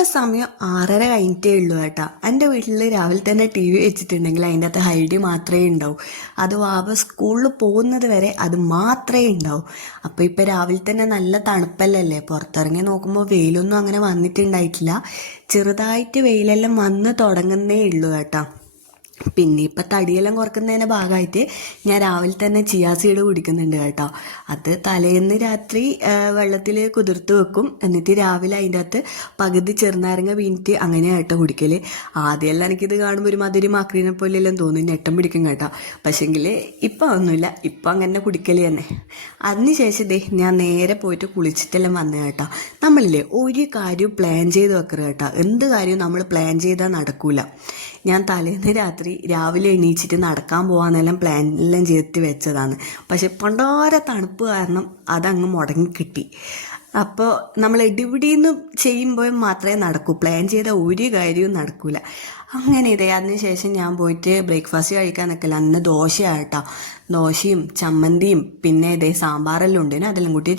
ഇപ്പം സമയം ആറര കഴിഞ്ഞിട്ടേ ഉള്ളൂ കേട്ടോ. എന്റെ വീട്ടിൽ രാവിലെ തന്നെ ടി വി വെച്ചിട്ടുണ്ടെങ്കിൽ അതിന്റെ അകത്ത് ഹൈഡി മാത്രമേ ഉണ്ടാവും. അത് വാവ സ്കൂളിൽ പോകുന്നത് വരെ അത് മാത്രമേ ഉണ്ടാവും. അപ്പോൾ ഇപ്പോൾ രാവിലെ തന്നെ നല്ല തണുപ്പല്ലല്ലേ? പുറത്തിറങ്ങി നോക്കുമ്പോൾ വെയിലൊന്നും അങ്ങനെ വന്നിട്ടുണ്ടായിട്ടില്ല. ചെറുതായിട്ട് വെയിലെല്ലാം വന്ന് തുടങ്ങുന്നേ ഉള്ളൂ കേട്ടോ. പിന്നെ ഇപ്പം തടിയെല്ലാം കുറക്കുന്നതിന്റെ ഭാഗമായിട്ട് ഞാൻ രാവിലെ തന്നെ ചിയാ സീഡ് കുടിക്കുന്നുണ്ട് കേട്ടോ. അത് തലേന്ന് രാത്രി വെള്ളത്തിൽ കുതിർത്ത് വെക്കും. എന്നിട്ട് രാവിലെ അതിന്റെ അകത്ത് പകുതി ചെറുനാരങ്ങ വീണിട്ട് അങ്ങനെ കേട്ടോ കുടിക്കൽ ആദ്യമെല്ലാം എനിക്കിത് കാണുമ്പോൾ ഒരു മധുരി മാക്രീനെ പോലെയെല്ലാം തോന്നി. ഞെട്ടം പിടിക്കും കേട്ടോ. പക്ഷേങ്കിൽ ഇപ്പം ഒന്നുമില്ല. ഇപ്പം അങ്ങനെ കുടിക്കൽ തന്നെ. അതിനുശേഷം ദേ ഞാൻ നേരെ പോയിട്ട് കുളിച്ചിട്ടെല്ലാം വന്നു കേട്ടോ. നമ്മളില്ലേ ഒരു കാര്യവും പ്ലാൻ ചെയ്ത് വെക്കരുത് കേട്ടോ. എന്ത് കാര്യവും നമ്മൾ പ്ലാൻ ചെയ്താൽ നടക്കൂല. ഞാൻ തലേന്ന് രാത്രി രാവിലെ എണീച്ചിട്ട് നടക്കാൻ പോകാന്നെല്ലാം പ്ലാനെല്ലാം ചെയ്തിട്ട് വെച്ചതാണ്. പക്ഷെ പണ്ടാര തണുപ്പ് കാരണം അതങ്ങ് മുടങ്ങി കിട്ടി അപ്പോൾ നമ്മൾ ഇടിപിടിന്ന് ചെയ്യുമ്പോൾ മാത്രമേ നടക്കൂ. പ്ലാൻ ചെയ്ത ഒരു കാര്യവും നടക്കൂല. അങ്ങനെ ഇതേ അതിനുശേഷം ഞാൻ പോയിട്ട് ബ്രേക്ക്ഫാസ്റ്റ് കഴിക്കാൻ നിൽക്കില്ല അന്ന് ദോശയാട്ടോ. ദോശയും ചമ്മന്തിയും പിന്നെ ഇതേ സാമ്പാറെല്ലാം ഉണ്ട് അതെല്ലാം കൂട്ടിയിട്ട്